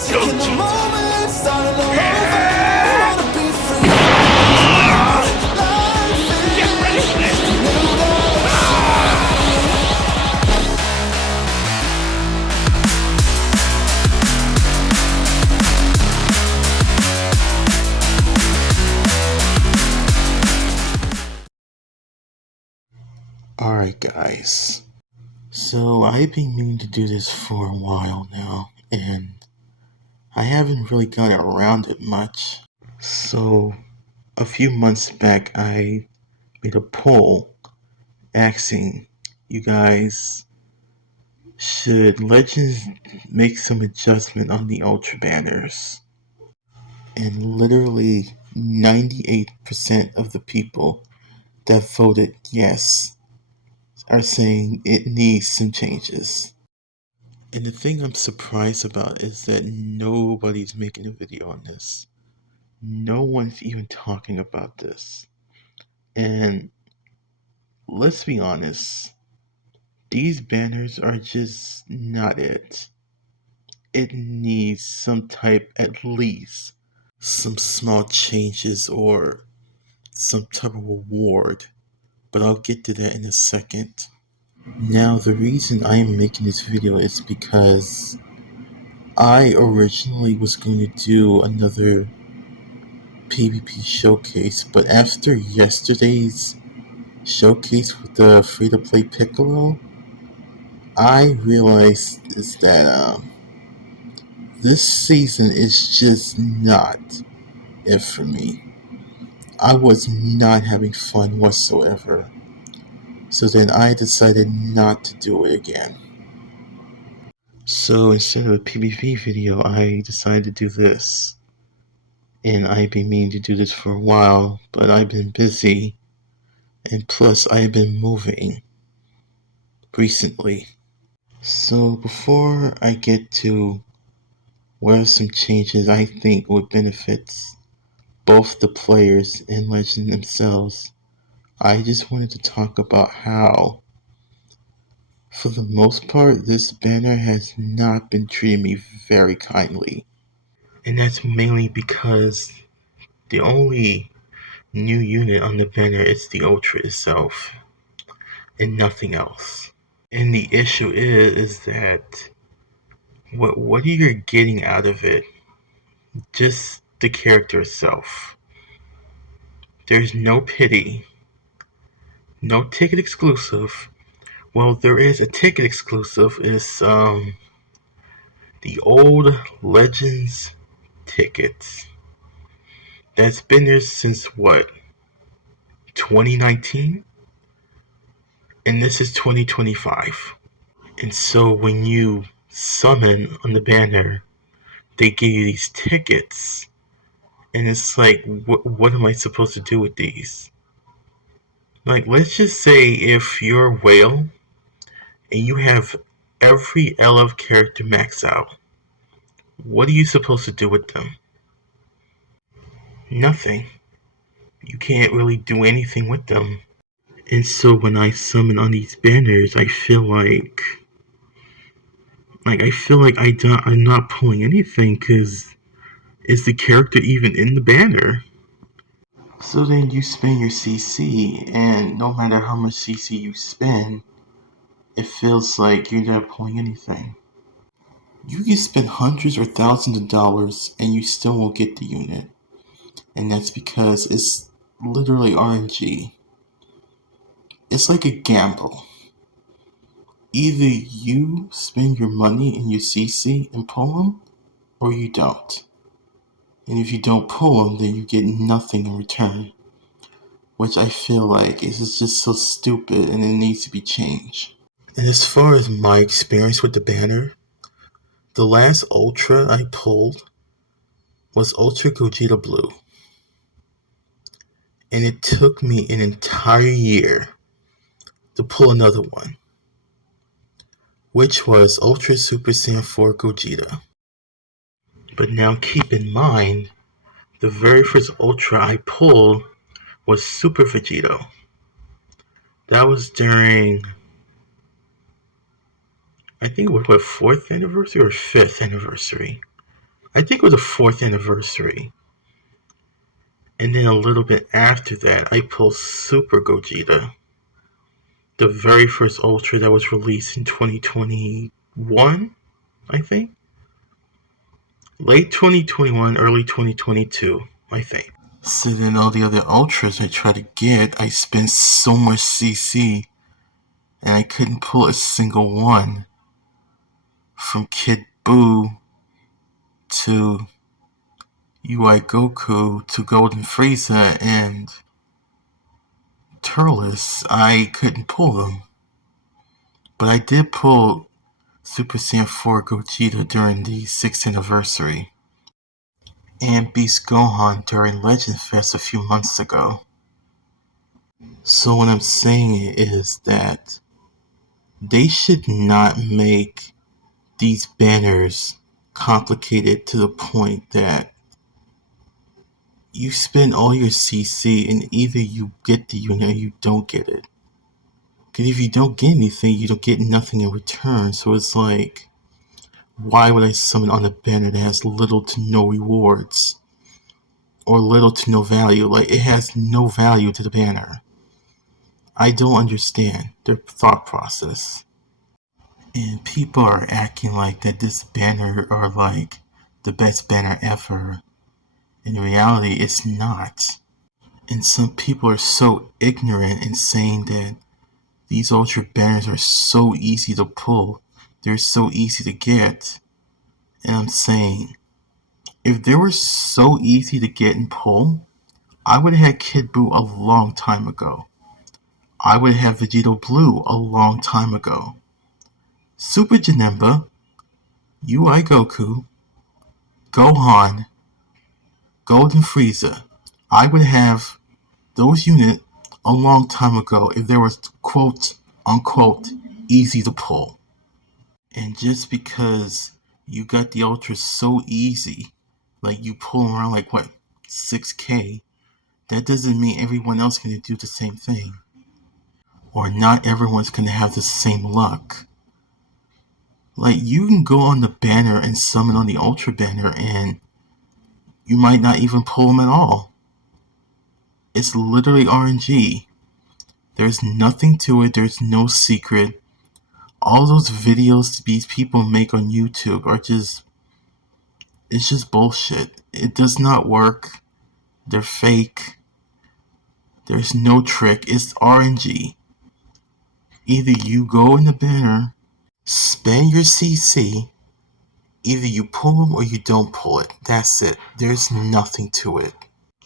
Taking the moment, starting all over. We wanna be free. Life is a new galaxy. Alright guys, so I've been meaning to do this for a while now, and I haven't really got around it much. So a few months back I made a poll asking you guys, should Legends make some adjustment on the Ultra banners? And literally 98% of the people that voted yes are saying it needs some changes. And the thing I'm surprised about is that nobody's making a video on this. No one's even talking about this. And let's be honest, these banners are just not it. It needs some type, at least, some small changes or some type of reward. But I'll get to that in a second. Now, the reason I am making this video is because I originally was going to do another PvP showcase, but after yesterday's showcase with the free-to-play Piccolo, I realized is that this season is just not it for me. I was not having fun whatsoever. So then I decided not to do it again. So instead of a PvP video, I decided to do this. And I've been meaning to do this for a while, but I've been busy. And plus, I've been moving recently. So before I get to what are some changes I think would benefit both the players and Legend themselves, I just wanted to talk about how, for the most part, this banner has not been treating me very kindly. And that's mainly because the only new unit on the banner is the Ultra itself, and nothing else. And the issue is that what are you getting out of it? Just the character itself. There's no pity, no ticket exclusive. Well, there is a ticket exclusive. It's the old Legends tickets. That's been there since what? 2019? And this is 2025. And so when you summon on the banner, they give you these tickets. And it's like, what am I supposed to do with these? Like, let's just say if you're a whale and you have every LF character maxed out, what are you supposed to do with them? Nothing. You can't really do anything with them. And so when I summon on these banners, I feel like I'm not pulling anything because is the character even in the banner? So then you spend your CC, and no matter how much CC you spend, it feels like you're not pulling anything. You can spend hundreds or thousands of dollars and you still won't get the unit. And that's because it's literally RNG. It's like a gamble. Either you spend your money in your CC and pull them, or you don't. And if you don't pull them, then you get nothing in return. Which I feel like is just so stupid and it needs to be changed. And as far as my experience with the banner, the last Ultra I pulled was Ultra Gogeta Blue. And it took me an entire year to pull another one, which was Ultra Super Saiyan 4 Gogeta. But now keep in mind, the very first Ultra I pulled was Super Vegito. That was during, I think it was what, 4th anniversary or 5th anniversary. I think it was the 4th anniversary. And then a little bit after that, I pulled Super Gogeta, the very first Ultra that was released in 2021, I think. Late 2021, early 2022, I think. So then all the other Ultras I tried to get, I spent so much CC, and I couldn't pull a single one. From Kid Buu to UI Goku to Golden Frieza and Turles, I couldn't pull them. But I did pull Super Saiyan 4 Gogeta during the 6th anniversary, and Beast Gohan during Legend Fest a few months ago. So what I'm saying is that they should not make these banners complicated to the point that you spend all your CC and either you get the unit or you don't get it. Because if you don't get anything, you don't get nothing in return. So it's like, why would I summon on a banner that has little to no rewards? Or little to no value? Like, it has no value to the banner. I don't understand their thought process. And people are acting like that this banner are like the best banner ever. In reality, it's not. And some people are so ignorant in saying that these Ultra banners are so easy to pull. They're so easy to get. And I'm saying, if they were so easy to get and pull, I would have had Kid Buu a long time ago. I would have had Vegito Blue a long time ago. Super Janemba, UI Goku, Gohan, Golden Frieza. I would have those units a long time ago if they were quote unquote easy to pull. And just because you got the Ultras so easy, like you pull them around like what, 6K, that doesn't mean everyone else can do the same thing. Or not everyone's gonna have the same luck. Like, you can go on the banner and summon on the Ultra banner and you might not even pull them at all. It's literally RNG. There's nothing to it, there's no secret. All those videos these people make on YouTube are it's just bullshit. It does not work. They're fake. There's no trick. It's RNG. Either you go in the banner, spend your CC, either you pull them or you don't pull it. That's it. There's nothing to it.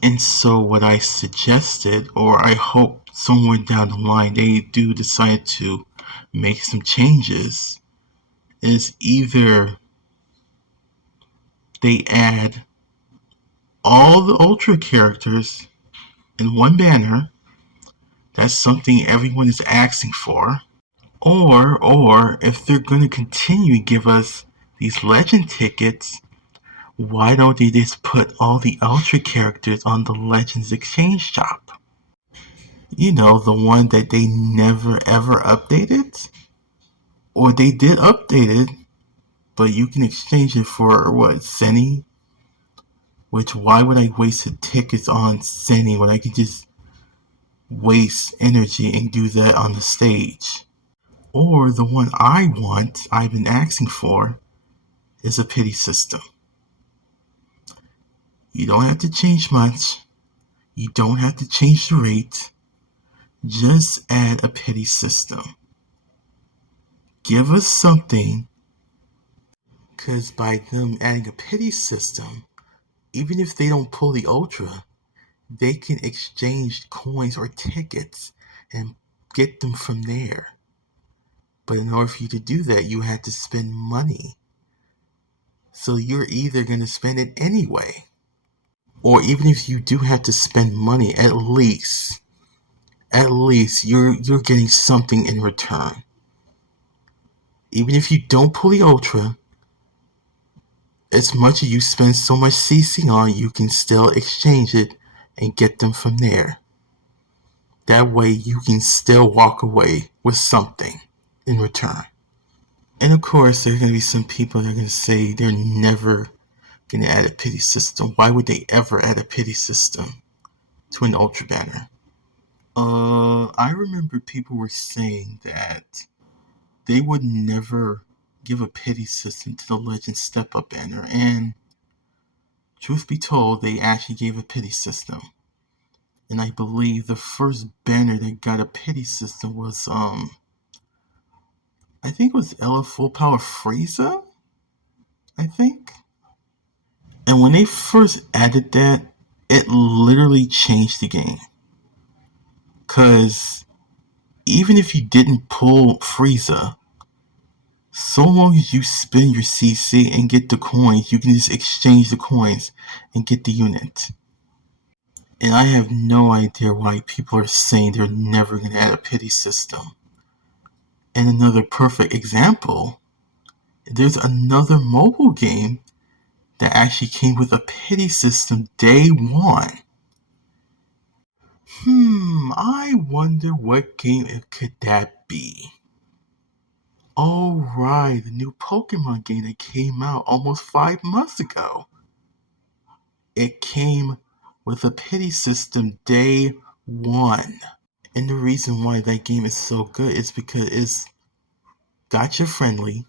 And so what I suggested, or I hope somewhere down the line they do decide to make some changes, is either they add all the Ultra characters in one banner. That's something everyone is asking for. Or if they're going to continue to give us these Legend tickets, why don't they just put all the Ultra characters on the Legends Exchange shop? You know, the one that they never ever updated? Or they did update it, but you can exchange it for, what, Zenny? Which, why would I waste the tickets on Zenny when I can just waste energy and do that on the stage? Or the one I've been asking for, is a pity system. You don't have to change much. You don't have to change the rate. Just add a pity system. Give us something, because by them adding a pity system, even if they don't pull the Ultra, they can exchange coins or tickets and get them from there. But in order for you to do that, you have to spend money. So you're either going to spend it anyway. Or even if you do have to spend money, at least you're getting something in return. Even if you don't pull the Ultra, as much as you spend so much CC on, you can still exchange it and get them from there. That way you can still walk away with something in return. And of course, there are going to be some people that are going to say they're never gonna add a pity system. Why would they ever add a pity system to an Ultra banner? I remember people were saying that they would never give a pity system to the Legend Step Up banner, and truth be told, they actually gave a pity system. And I believe the first banner that got a pity system was I think it was Ella Full Power Frieza, I think. And when they first added that, it literally changed the game. Cause even if you didn't pull Frieza, so long as you spend your CC and get the coins, you can just exchange the coins and get the unit. And I have no idea why people are saying they're never going to add a pity system. And another perfect example, there's another mobile game that actually came with a pity system day one. I wonder what game it could that be. Oh right, the new Pokemon game that came out almost 5 months ago. It came with a pity system day one. And the reason why that game is so good is because it's gacha friendly,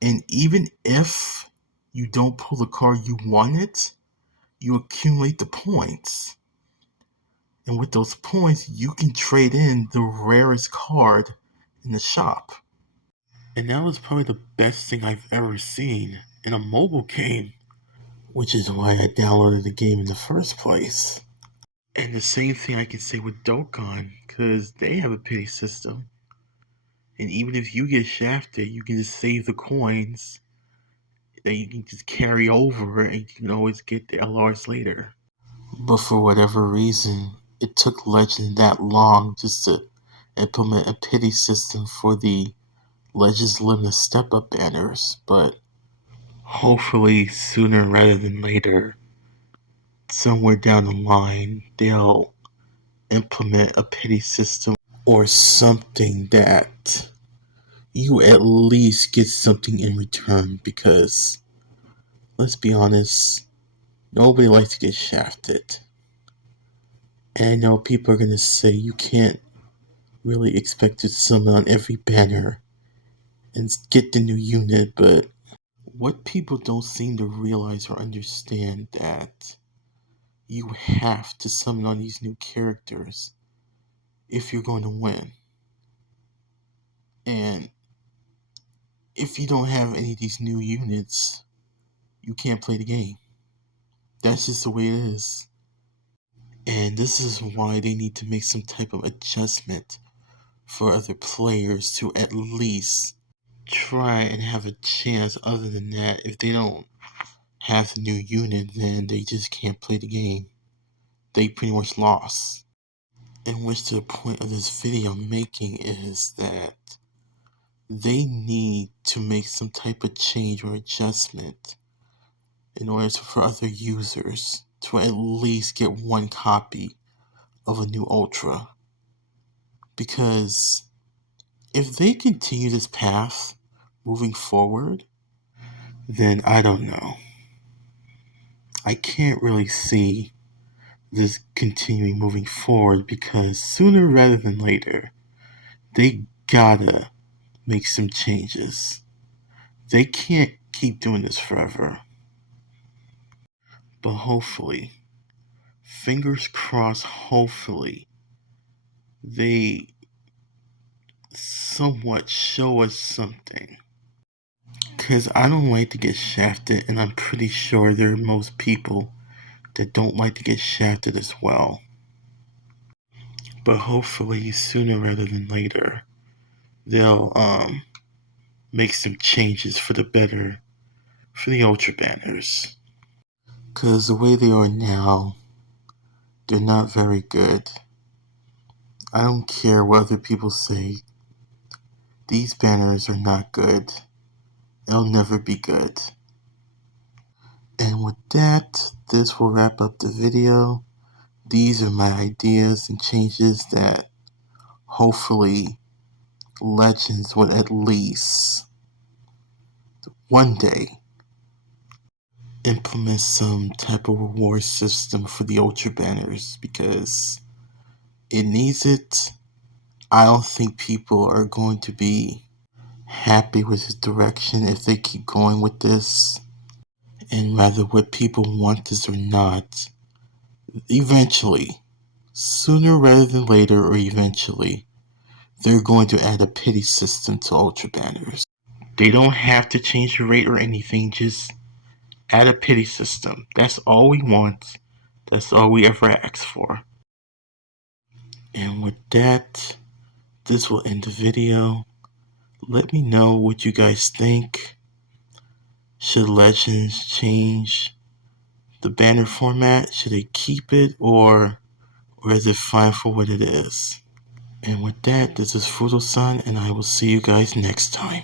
and even if you don't pull the card you wanted, you accumulate the points. And with those points, you can trade in the rarest card in the shop. And that was probably the best thing I've ever seen in a mobile game, which is why I downloaded the game in the first place. And the same thing I can say with Dokkan, because they have a pity system. And even if you get shafted, you can just save the coins that you can just carry over, and you can always get the LRs later. But for whatever reason, it took Legend that long just to implement a pity system for the Legends Limited Step Up banners. But hopefully, sooner rather than later, somewhere down the line, they'll implement a pity system or something that you at least get something in return, because let's be honest, nobody likes to get shafted. And I know people are going to say you can't really expect to summon on every banner and get the new unit, but what people don't seem to realize or understand that you have to summon on these new characters if you're going to win. And if you don't have any of these new units, you can't play the game. That's just the way it is. And this is why they need to make some type of adjustment for other players to at least try and have a chance. Other than that, if they don't have the new unit, then they just can't play the game. They pretty much lost. And which to the point of this video I'm making is that they need to make some type of change or adjustment in order for other users to at least get one copy of a new Ultra. Because if they continue this path moving forward, then I don't know. I can't really see this continuing moving forward, because sooner rather than later, they gotta make some changes. They can't keep doing this forever. But hopefully, fingers crossed, hopefully, they somewhat show us something. Because I don't like to get shafted, and I'm pretty sure there are most people that don't like to get shafted as well. But hopefully, sooner rather than later, they'll make some changes for the better for the Ultra banners. Because the way they are now, they're not very good. I don't care what other people say. These banners are not good. They'll never be good. And with that, this will wrap up the video. These are my ideas and changes that hopefully Legends would at least one day implement some type of reward system for the Ultra Banners because it needs it. I don't think people are going to be happy with this direction if they keep going with this. And whether what people want this or not, eventually, sooner rather than later or eventually, they're going to add a pity system to Ultra Banners. They don't have to change the rate or anything, just add a pity system. That's all we want. That's all we ever ask for. And with that, this will end the video. Let me know what you guys think. Should Legends change the banner format? Should they keep it or is it fine for what it is? And with that, this is Fudo-san, and I will see you guys next time.